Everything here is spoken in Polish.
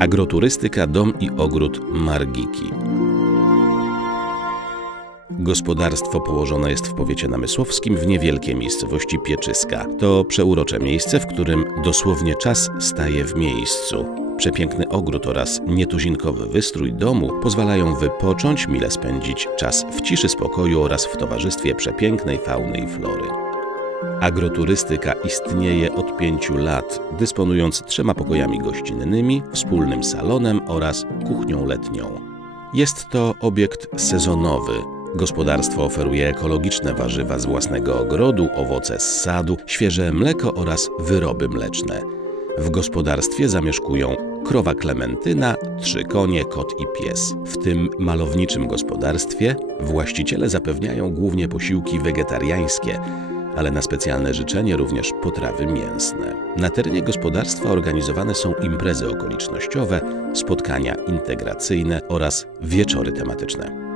Agroturystyka Dom i Ogród Margiki. Gospodarstwo położone jest w powiecie namysłowskim w niewielkiej miejscowości Pieczyska. To przeurocze miejsce, w którym dosłownie czas staje w miejscu. Przepiękny ogród oraz nietuzinkowy wystrój domu pozwalają wypocząć, mile spędzić czas w ciszy spokoju oraz w towarzystwie przepięknej fauny i flory. Agroturystyka istnieje od pięciu lat, dysponując trzema pokojami gościnnymi, wspólnym salonem oraz kuchnią letnią. Jest to obiekt sezonowy. Gospodarstwo oferuje ekologiczne warzywa z własnego ogrodu, owoce z sadu, świeże mleko oraz wyroby mleczne. W gospodarstwie zamieszkują krowa Klementyna, trzy konie, kot i pies. W tym malowniczym gospodarstwie właściciele zapewniają głównie posiłki wegetariańskie, ale na specjalne życzenie również potrawy mięsne. Na terenie gospodarstwa organizowane są imprezy okolicznościowe, spotkania integracyjne oraz wieczory tematyczne.